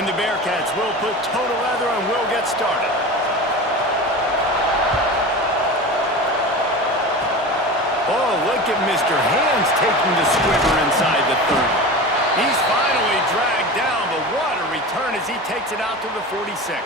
And the Bearcats will put total leather and will get started. Oh, look at Mr. Hands taking the squibber inside the 30. He's finally dragged down, but what a return as he takes it out to the 46.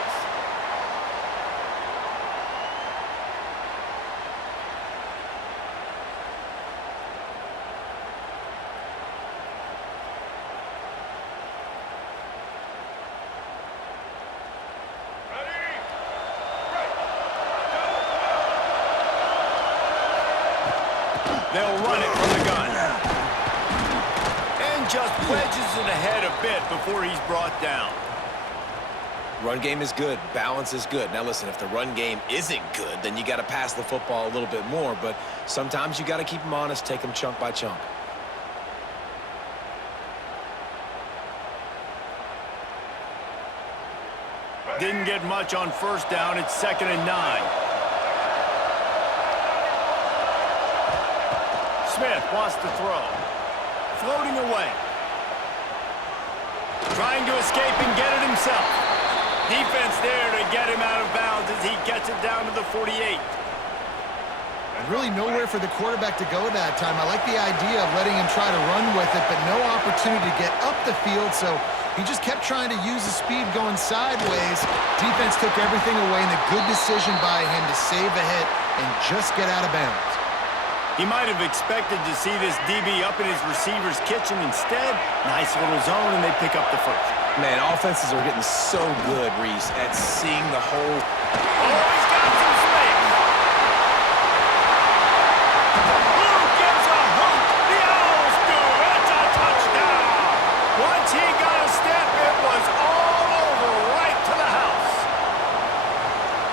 They'll run it from the gun. And just wedges it ahead a bit before he's brought down. Run game is good. Balance is good. Now listen, if the run game isn't good, then you got to pass the football a little bit more. But sometimes you got to keep them honest, take them chunk by chunk. Didn't get much on first down. It's 2nd and 9. Smith wants to throw. Floating away. Trying to escape and get it himself. Defense there to get him out of bounds as he gets it down to the 48. Really nowhere for the quarterback to go that time. I like the idea of letting him try to run with it, but no opportunity to get up the field, so he just kept trying to use the speed going sideways. Defense took everything away, and a good decision by him to save a hit and just get out of bounds. He might have expected to see this DB up in his receiver's kitchen. Instead, nice little zone, and they pick up the first. Man, offenses are getting so good, Reese, at seeing the whole... Oh, he's got some space. Who gives a hoot? The Owls do. It's a touchdown. Once he got a step, it was all over right to the house.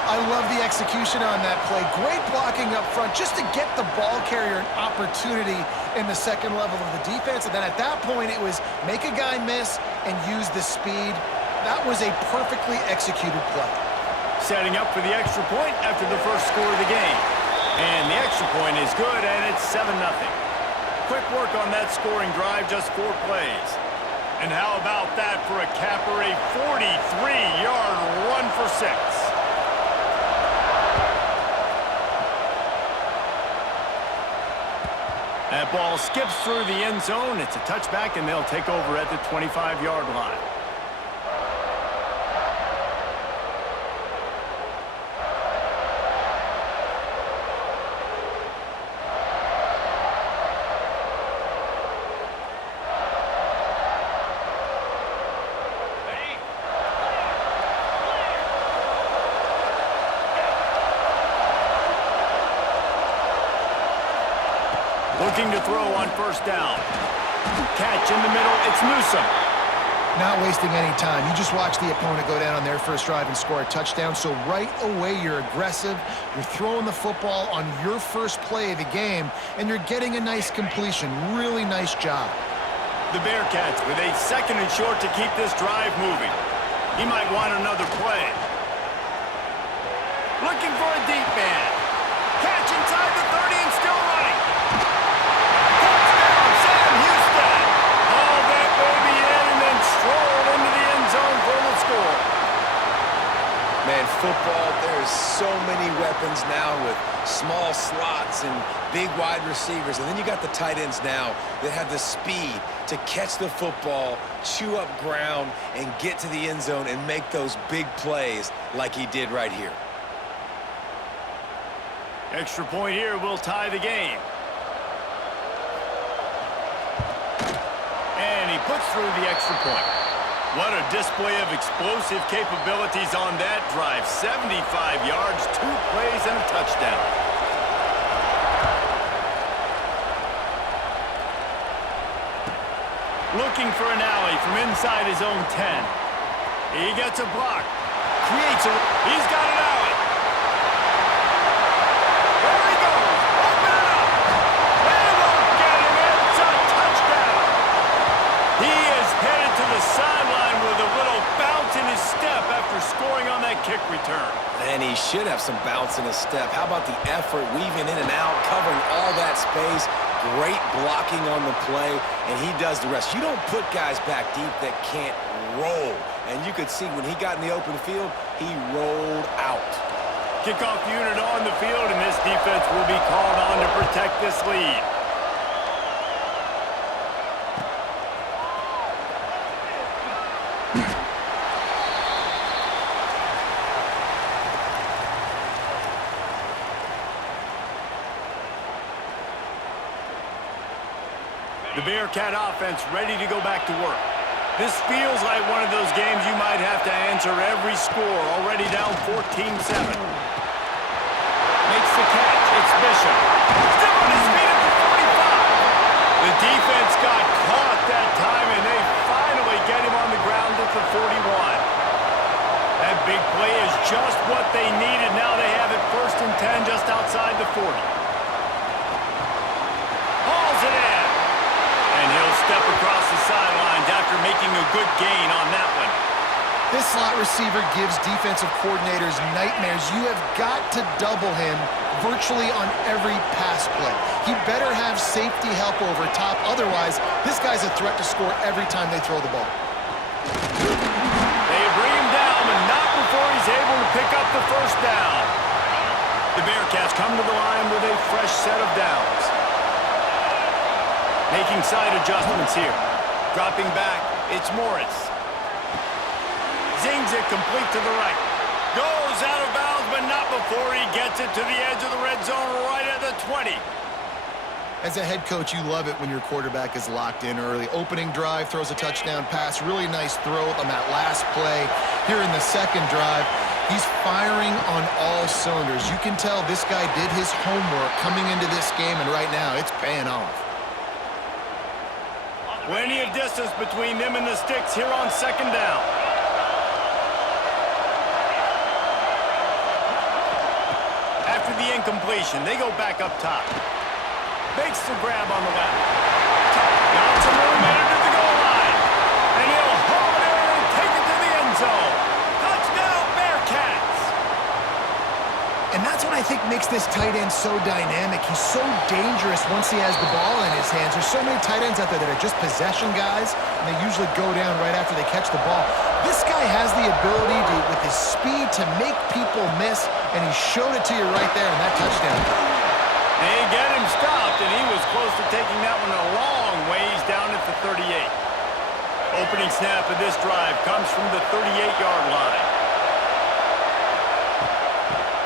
I love the execution on that play. Great blocking up front just to get the ball carrier an opportunity in the second level of the defense. And then at that point, it was make a guy miss and use the speed. That was a perfectly executed play. Setting up for the extra point after the first score of the game. And the extra point is good, and it's 7-0. Quick work on that scoring drive, just 4 plays. And how about that for a capper, a 43-yard run for 6. That ball skips through the end zone. It's a touchback, and they'll take over at the 25-yard line. Looking to throw on first down. Catch in the middle. It's Newsome. Not wasting any time. You just watch the opponent go down on their first drive and score a touchdown. So right away, you're aggressive. You're throwing the football on your first play of the game, and you're getting a nice completion. Really nice job. The Bearcats with a 2nd and short to keep this drive moving. He might want another play. Looking for a deep man. Catch inside the 30 and still running. Touchdown, Sam Houston. Haul that baby in and then strolled into the end zone for the score. Man, football, there's so many weapons now with small slots and big wide receivers. And then you got the tight ends now that have the speed to catch the football, chew up ground, and get to the end zone and make those big plays like he did right here. Extra point here will tie the game. And he puts through the extra point. What a display of explosive capabilities on that drive. 75 yards, 2 plays, and a touchdown. Looking for an alley from inside his own 10. He gets a block. Creates a... He's got an alley. There he goes. Open it up. They won't get him. It's a touchdown. He is headed to the sideline with a little bounce in his step after scoring on that kick return. And he should have some bounce in his step. How about the effort, weaving in and out, covering all that space, great blocking on the play, and he does the rest. You don't put guys back deep that can't roll. And you could see when he got in the open field, he rolled out. Kickoff unit on the field, and this defense will be called on to protect this lead. The Bearcat offense ready to go back to work. This feels like one of those games you might have to answer every score, already down 14-7. Makes the catch. It's Bishop. Still on his feet at the 45. The defense got caught that time, and they finally get him on the ground at the 41. That big play is just what they needed. Now they have it 1st and 10 just outside the 40. Hauls it in. And he'll step across the sidelines after making a good gain on that one. This slot receiver gives defensive coordinators nightmares. You have got to double him virtually on every pass play. He better have safety help over top. Otherwise, this guy's a threat to score every time they throw the ball. They bring him down, but not before he's able to pick up the 1st down. The Bearcats come to the line with a fresh set of downs. Making side adjustments here. Dropping back, it's Morris. Zings it complete to the right. Goes out of bounds, but not before he gets it to the edge of the red zone right at the 20. As a head coach, you love it when your quarterback is locked in early. Opening drive, throws a touchdown pass. Really nice throw on that last play. Here in the 2nd drive, he's firing on all cylinders. You can tell this guy did his homework coming into this game, and right now it's paying off. Plenty of distance between them and the sticks here on 2nd down. After the incompletion, they go back up top. Makes the grab on the left. Got some room headed to the goal line. And he'll haul it in and take it to the end zone. Touchdown, Bearcats! And that's what I think makes this tight end so dynamic. He's so dangerous once he has the ball in his hands. There's so many tight ends out there that are just possession guys, and they usually go down right after they catch the ball. This guy has the ability to, with his speed, to make people miss, and he showed it to you right there in that touchdown. They get him stopped, and he was close to taking that one a long ways down at the 38. Opening snap of this drive comes from the 38-yard line.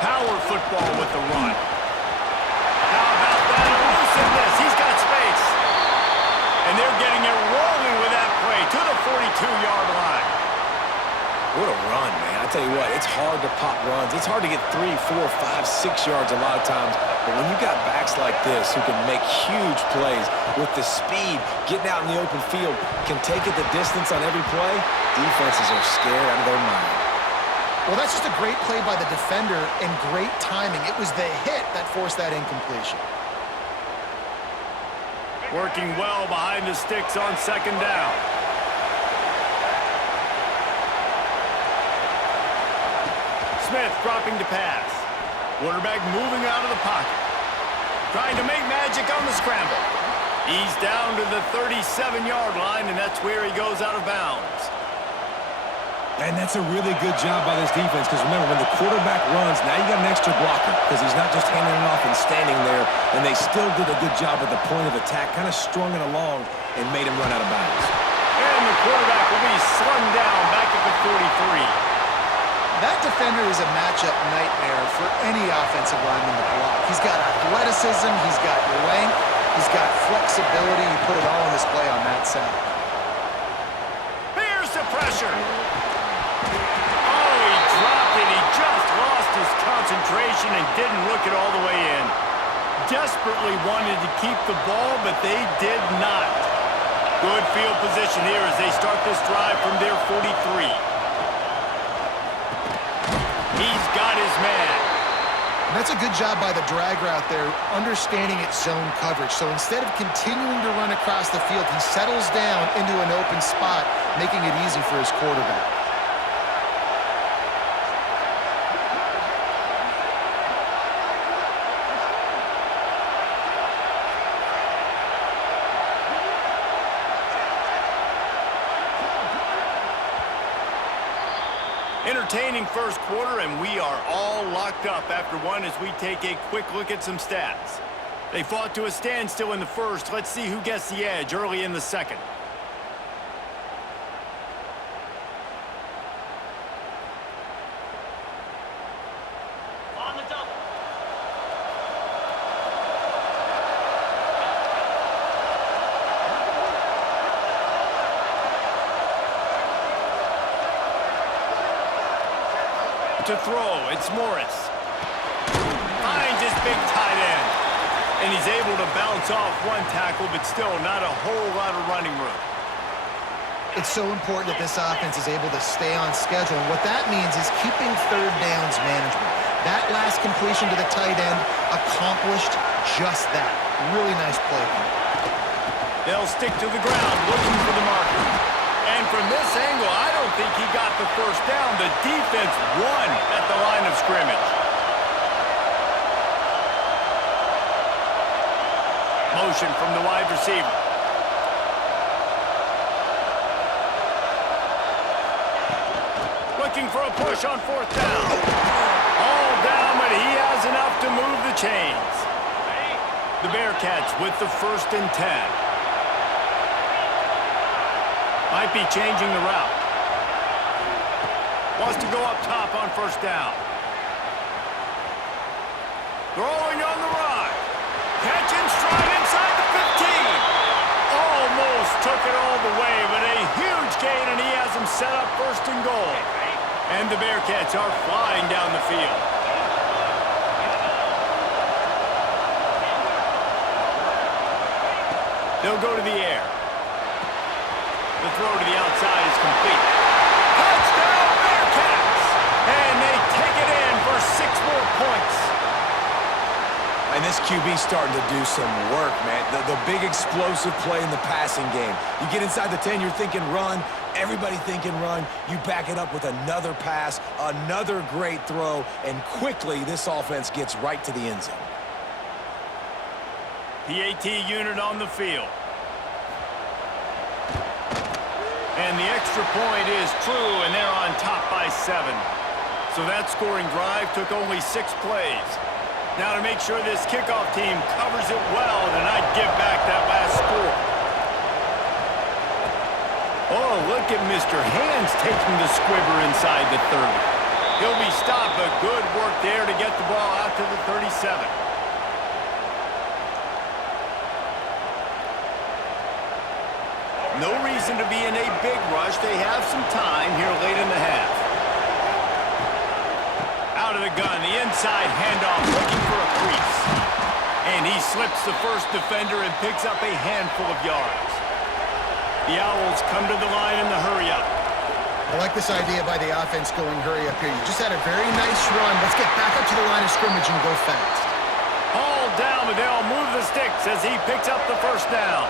Power football with the run. How about that elusiveness? He's got space. And they're getting it rolling with that play to the 42-yard line. What a run, man. I tell you what, it's hard to pop runs. It's hard to get 3, 4, 5, 6 yards a lot of times. But when you got backs like this who can make huge plays with the speed, getting out in the open field, can take it the distance on every play, defenses are scared out of their mind. Well, that's just a great play by the defender and great timing. It was the hit that forced that incompletion. Working well behind the sticks on 2nd down. Smith dropping to pass. Quarterback moving out of the pocket. Trying to make magic on the scramble. He's down to the 37-yard line, and that's where he goes out of bounds. And that's a really good job by this defense, because remember, when the quarterback runs, now you got an extra blocker, because he's not just handing it off and standing there, and they still did a good job at the point of attack, kind of strung it along and made him run out of bounds. And the quarterback will be slung down back at the 43. That defender is a matchup nightmare for any offensive lineman to block. He's got athleticism, he's got length, he's got flexibility. He put it all on display on that side. Here's the pressure. Oh, he dropped it. He just lost his concentration and didn't look it all the way in. Desperately wanted to keep the ball, but they did not. Good field position here as they start this drive from their 43. He's got his man. And that's a good job by the drag route there, understanding its zone coverage. So instead of continuing to run across the field, he settles down into an open spot, making it easy for his quarterback. Entertaining first quarter, and we are all locked up after one as we take a quick look at some stats. They fought to a standstill in the first. Let's see who gets the edge early in the second. On the double. To throw, it's Morris. Finds his big tight end. And he's able to bounce off one tackle, but still not a whole lot of running room. It's so important that this offense is able to stay on schedule. And what that means is keeping third downs management. That last completion to the tight end accomplished just that. Really nice play. They'll stick to the ground looking for the marker. And from this angle, I don't think he got the first down. The defense won at the line of scrimmage. Motion from the wide receiver. Looking for a push on fourth down. All down, but he has enough to move the chains. The Bearcats with the 1st and 10. Might be changing the route. Wants to go up top on first down. Throwing on the run. Catch and stride inside the 15. Almost took it all the way, but a huge gain, and he has him set up 1st and goal. And the Bearcats are flying down the field. They'll go to the air. The throw to the outside is complete. Touchdown, Bearcats! And they take it in for 6 more points. And this QB's starting to do some work, man. The big explosive play in the passing game. You get inside the 10, you're thinking run. Everybody thinking run. You back it up with another pass, another great throw, and quickly this offense gets right to the end zone. PAT unit on the field. And the extra point is true, and they're on top by 7. So that scoring drive took only 6 plays. Now to make sure this kickoff team covers it well and not give back that last score. Oh, look at Mr. Hands taking the squibber inside the 30. He'll be stopped, but good work there to get the ball out to the 37. No reason to be in a big rush. They have some time here late in the half. Out of the gun, the inside handoff, looking for a crease. And he slips the first defender and picks up a handful of yards. The Owls come to the line in the hurry-up. I like this idea by the offense going hurry up here. You just had a very nice run. Let's get back up to the line of scrimmage and go fast. All down, but they'll move the sticks as he picks up the first down.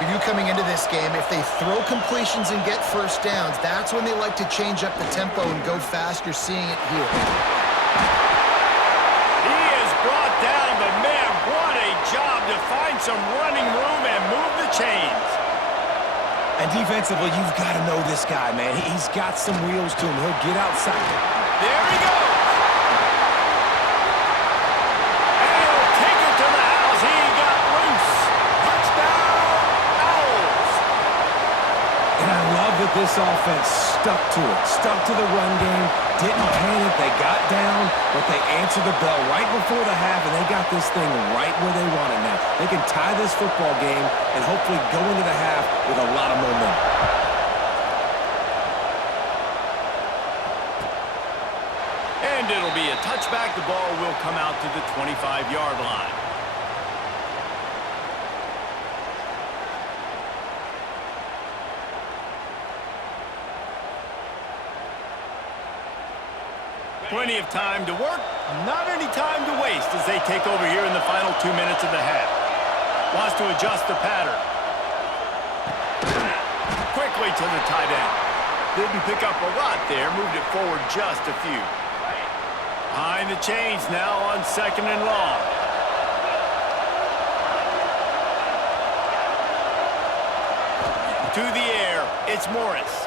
We knew coming into this game, if they throw completions and get first downs, that's when they like to change up the tempo and go fast. You're seeing it here. He is brought down, but man, what a job to find some running room and move the chains. And defensively, you've got to know this guy, man. He's got some wheels to him. He'll get outside. There he goes. And he'll take it to the house. He got loose. Touchdown, Owls. And I love that this offense stuck to it, stuck to the run game, didn't panic. They got down, but they answered the bell right before the half, and they got this thing right where they want it now. They can tie this football game and hopefully go into the half with a lot of momentum. And it'll be a touchback. The ball will come out to the 25-yard line. Plenty of time to work, not any time to waste as they take over here in the final 2 minutes of the half. Wants to adjust the pattern. Quickly to the tight end. Didn't pick up a lot there, moved it forward just a few. Behind the chains now on 2nd and long. To the air, it's Morris.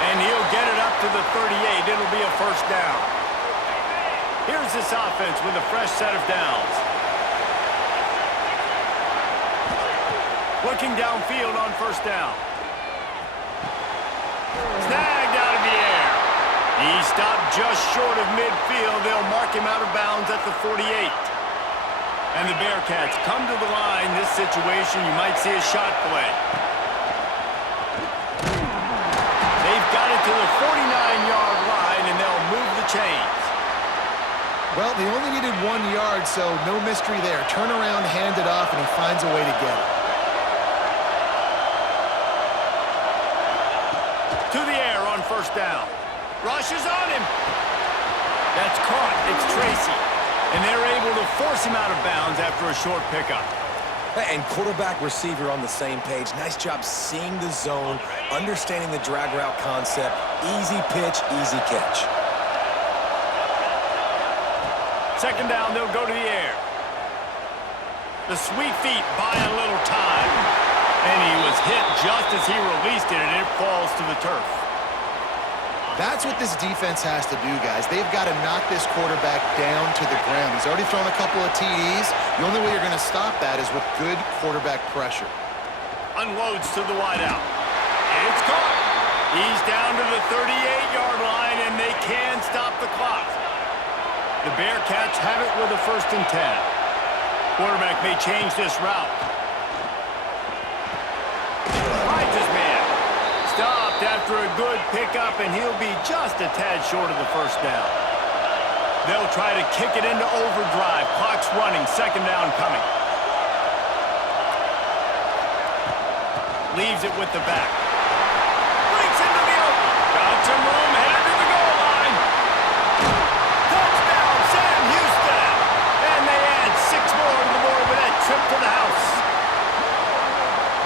And he'll get it up to the 38. It'll be a first down. Here's this offense with a fresh set of downs. Looking downfield on first down. Snagged out of the air. He stopped just short of midfield. They'll mark him out of bounds at the 48. And the Bearcats come to the line. This situation, you might see a shot play. They've got it to the 49-yard line, and they'll move the chains. Well, they only needed 1 yard, so no mystery there. Turn around, hand it off, and he finds a way to get it. To the air on first down. Rush is on him. That's caught. It's Tracy. And they're able to force him out of bounds after a short pickup. And quarterback receiver on the same page. Nice job seeing the zone, understanding the drag route concept. Easy pitch, easy catch. Second down, they'll go to the air. The sweet feet buy a little time. And he was hit just as he released it, and it falls to the turf. That's what this defense has to do, guys. They've got to knock this quarterback down to the ground. He's already thrown a couple of TDs. The only way you're going to stop that is with good quarterback pressure. Unloads to the wideout. It's caught. He's down to the 38-yard line, and they can stop the clock. The Bearcats have it with a 1st and 10. Quarterback may change this route. Finds his man. Stopped after a good pickup, and he'll be just a tad short of the first down. They'll try to kick it into overdrive. Clock's running. Second down coming. Leaves it with the back. Breaks into the open. Got some room. Headed to the goal line. Touchdown, Sam Houston. And they add 6 more to the board with that trip to the house.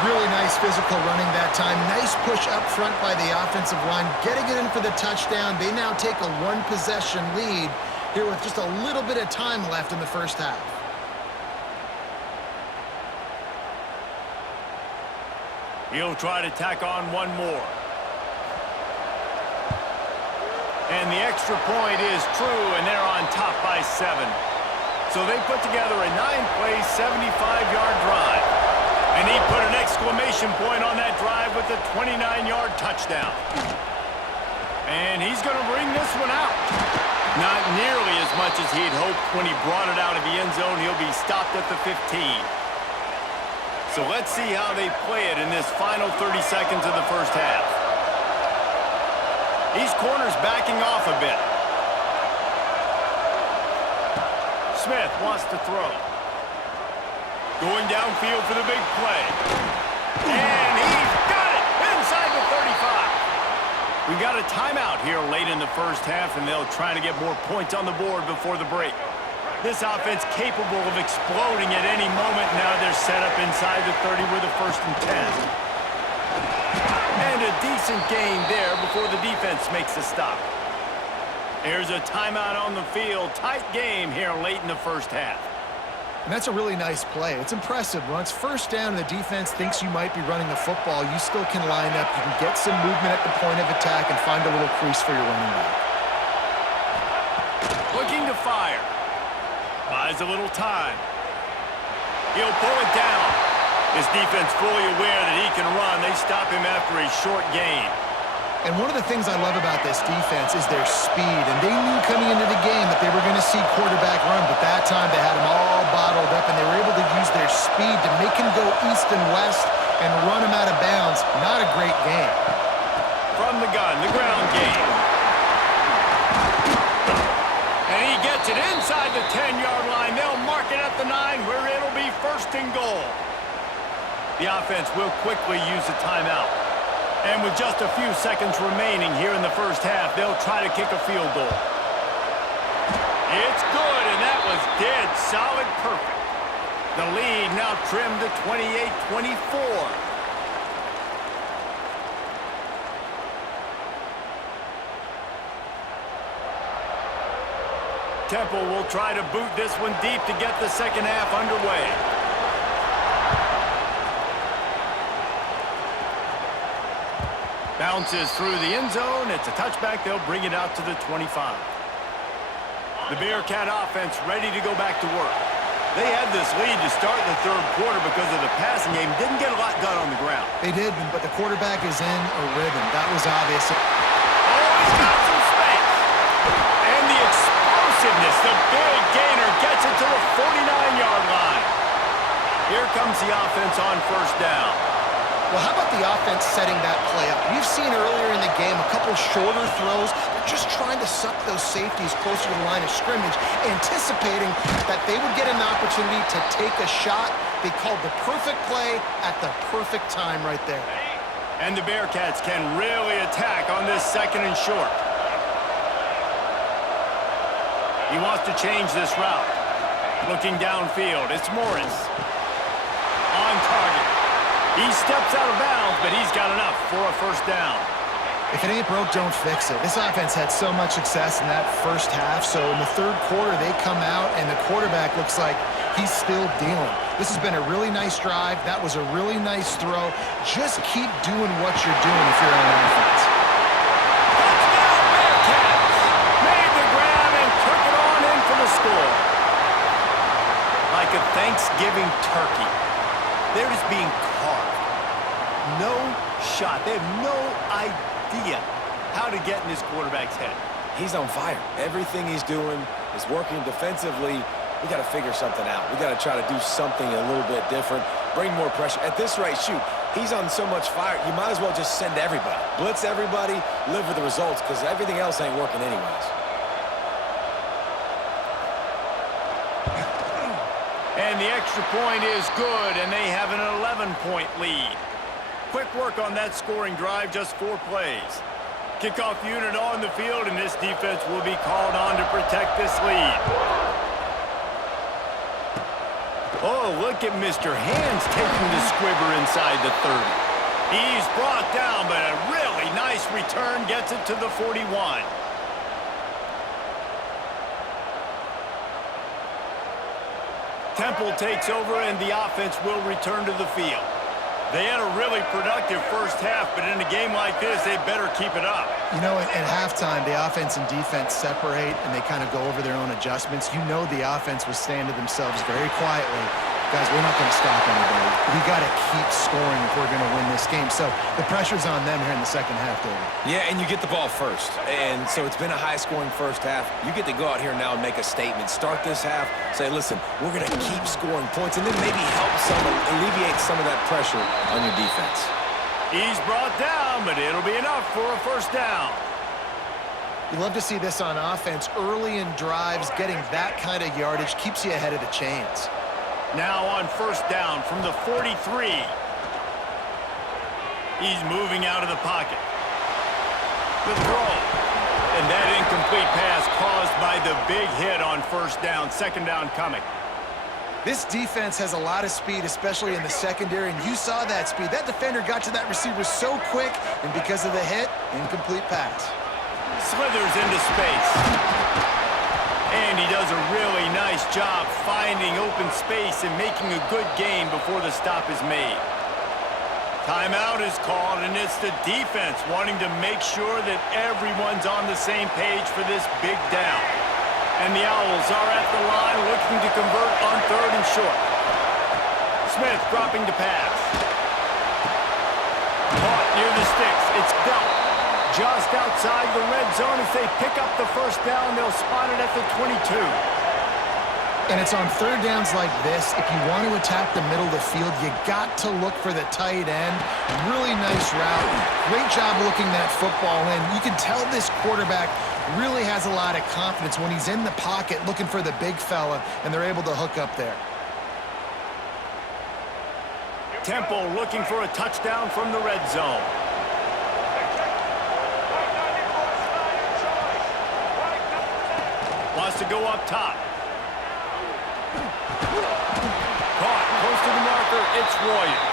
Really nice physical running that time. Nice push up front by the offensive line. Getting it in for the touchdown. They now take a 1-possession lead here with just a little bit of time left in the first half. He'll try to tack on one more. And the extra point is true, and they're on top by 7. So they put together a 9-play, 75-yard drive. And he put an exclamation point on that drive with a 29-yard touchdown. And he's going to bring this one out. Not nearly as much as he'd hoped when he brought it out of the end zone. He'll be stopped at the 15. So let's see how they play it in this final 30 seconds of the first half. These corners backing off a bit. Smith wants to throw. Going downfield for the big play. And he's got it inside the 35. We got a timeout here late in the first half, and they'll try to get more points on the board before the break. This offense capable of exploding at any moment. Now they're set up inside the 30 with a 1st and 10. And a decent gain there before the defense makes a stop. There's a timeout on the field. Tight game here late in the first half. And that's a really nice play. It's impressive. When it's first down and the defense thinks you might be running the football, you still can line up. You can get some movement at the point of attack and find a little crease for your running back. Looking to fire. Buys a little time. He'll pull it down. His defense fully aware that he can run. They stop him after a short gain. And one of the things I love about this defense is their speed. And they knew coming into the game that they were going to see quarterback run, but that time they had him all bottled up, and they were able to use their speed to make him go east and west and run him out of bounds. Not a great game. From the gun, the ground game. And he gets it inside the 10-yard line. They'll mark it at the 9, where it'll be 1st and goal. The offense will quickly use a timeout. And with just a few seconds remaining here in the first half, they'll try to kick a field goal. It's good, and that was dead solid perfect. The lead now trimmed to 28-24. Temple will try to boot this one deep to get the second half underway. Bounces through the end zone. It's a touchback. They'll bring it out to the 25. The Bearcat offense ready to go back to work. They had this lead to start the third quarter because of the passing game. Didn't get a lot done on the ground. They did, but the quarterback is in a rhythm. That was obvious. Oh, he's got some space. And the explosiveness, the big gainer gets it to the 49-yard line. Here comes the offense on first down. Well, how about the offense setting that play up? We've seen earlier in the game a couple shorter throws. They're just trying to suck those safeties closer to the line of scrimmage, anticipating that they would get an opportunity to take a shot. They called the perfect play at the perfect time right there. And the Bearcats can really attack on this second and short. He wants to change this route. Looking downfield, it's Morris. On target. He steps out of bounds, but he's got enough for a first down. If it ain't broke, don't fix it. This offense had so much success in that first half, so in the third quarter, they come out, and the quarterback looks like he's still dealing. This has been a really nice drive. That was a really nice throw. Just keep doing what you're doing if you're on offense. Touchdown, Bearcats! Made the grab and took it on in for the score. Like a Thanksgiving turkey. They're just being carved. No shot. They have no idea how to get in this quarterback's head. He's on fire. Everything he's doing is working defensively. We got to figure something out. We got to try to do something a little bit different, bring more pressure. At this rate, shoot, he's on so much fire, you might as well just send everybody. Blitz everybody, live with the results, because everything else ain't working anyways. And the extra point is good, and they have an 11-point lead. Quick work on that scoring drive, just 4 plays. Kickoff unit on the field, and this defense will be called on to protect this lead. Oh, look at Mr. Hands taking the squibber inside the 30. He's brought down, but a really nice return gets it to the 41. Temple takes over, and the offense will return to the field. They had a really productive first half, but in a game like this, they better keep it up. You know, at halftime, the offense and defense separate, and they kind of go over their own adjustments. You know the offense was saying to themselves very quietly, guys, we're not going to stop anybody. We got to keep scoring if we're going to win this game. So the pressure's on them here in the second half, David. Yeah, and you get the ball first. And so it's been a high-scoring first half. You get to go out here now and make a statement. Start this half, say, listen, we're going to keep scoring points, and then maybe alleviate some of that pressure on your defense. He's brought down, but it'll be enough for a first down. You love to see this on offense. Early in drives, getting that kind of yardage keeps you ahead of the chains. Now on first down from the 43. He's moving out of the pocket. The throw. And that incomplete pass caused by the big hit on first down. Second down coming. This defense has a lot of speed, especially in the secondary, and you saw that speed. That defender got to that receiver so quick, and because of the hit, incomplete pass. Slithers into space. And he does a really nice job finding open space and making a good gain before the stop is made. Timeout is called, and it's the defense wanting to make sure that everyone's on the same page for this big down. And the Owls are at the line looking to convert on third and short. Smith dropping to pass. Caught near the sticks. It's Belt. Just outside the red zone. As they pick up the first down, they'll spot it at the 22. And it's on third downs like this. If you want to attack the middle of the field, you got to look for the tight end. Really nice route. Great job looking that football in. You can tell this quarterback really has a lot of confidence when he's in the pocket looking for the big fella, and they're able to hook up there. Temple looking for a touchdown from the red zone. Wants to go up top. Caught close to the marker. It's Royer.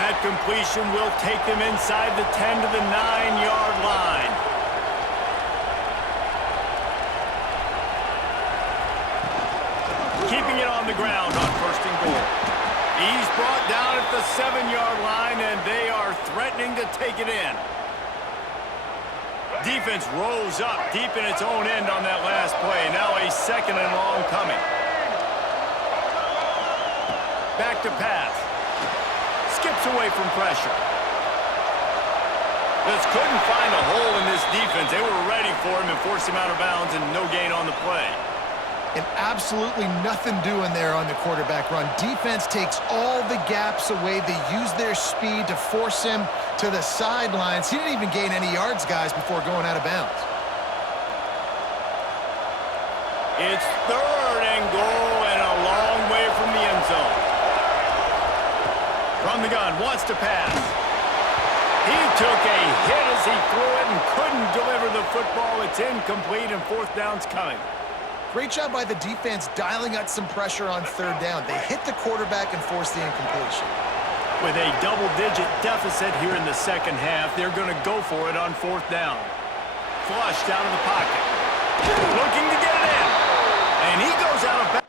That completion will take them inside the 10 to the 9-yard line. Keeping it on the ground on first and goal. He's brought down at the 7-yard line, and they are threatening to take it in. Defense rose up deep in its own end on that last play. Now a second and long coming. Back to pass. Skips away from pressure. Just couldn't find a hole in this defense. They were ready for him and forced him out of bounds, and no gain on the play. And absolutely nothing doing there on the quarterback run. Defense takes all the gaps away. They use their speed to force him to the sidelines. He didn't even gain any yards, guys, before going out of bounds. It's third and goal and a long way from the end zone. From the gun, wants to pass. He took a hit as he threw it and couldn't deliver the football. It's incomplete and fourth down's coming. Great job by the defense dialing out some pressure on third down. They hit the quarterback and forced the incompletion. With a double-digit deficit here in the second half, they're going to go for it on fourth down. Flushed out of the pocket. Looking to get it in. And he goes out of bounds.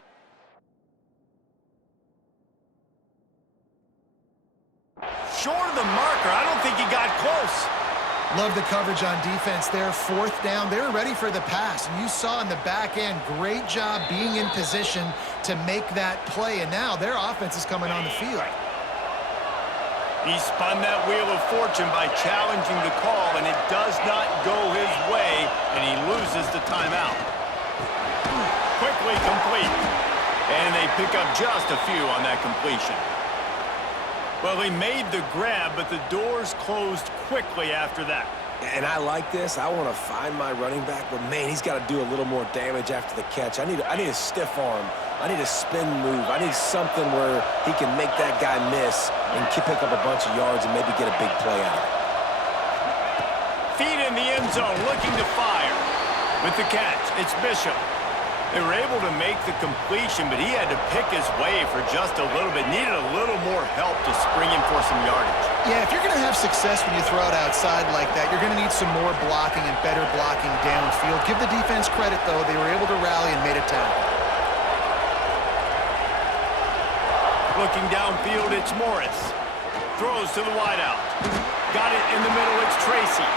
Short of the marker. I don't think he got close. Love the coverage on defense there. Fourth down, they were ready for the pass. And you saw in the back end, great job being in position to make that play. And now their offense is coming on the field. He spun that wheel of fortune by challenging the call, and it does not go his way, and he loses the timeout. Quickly complete. And they pick up just a few on that completion. Well, he made the grab, but the doors closed quickly after that. And I like this. I want to find my running back, but, man, he's got to do a little more damage after the catch. I need a stiff arm. I need a spin move. I need something where he can make that guy miss and pick up a bunch of yards and maybe get a big play out of it. Feet in the end zone, looking to fire. With the catch, it's Bishop. They were able to make the completion, but he had to pick his way for just a little bit. Needed a little more help to spring him for some yardage. Yeah, if you're going to have success when you throw it outside like that, you're going to need some more blocking and better blocking downfield. Give the defense credit, though. They were able to rally and made a tackle. Looking downfield, it's Morris. Throws to the wideout. Got it in the middle, it's Tracy.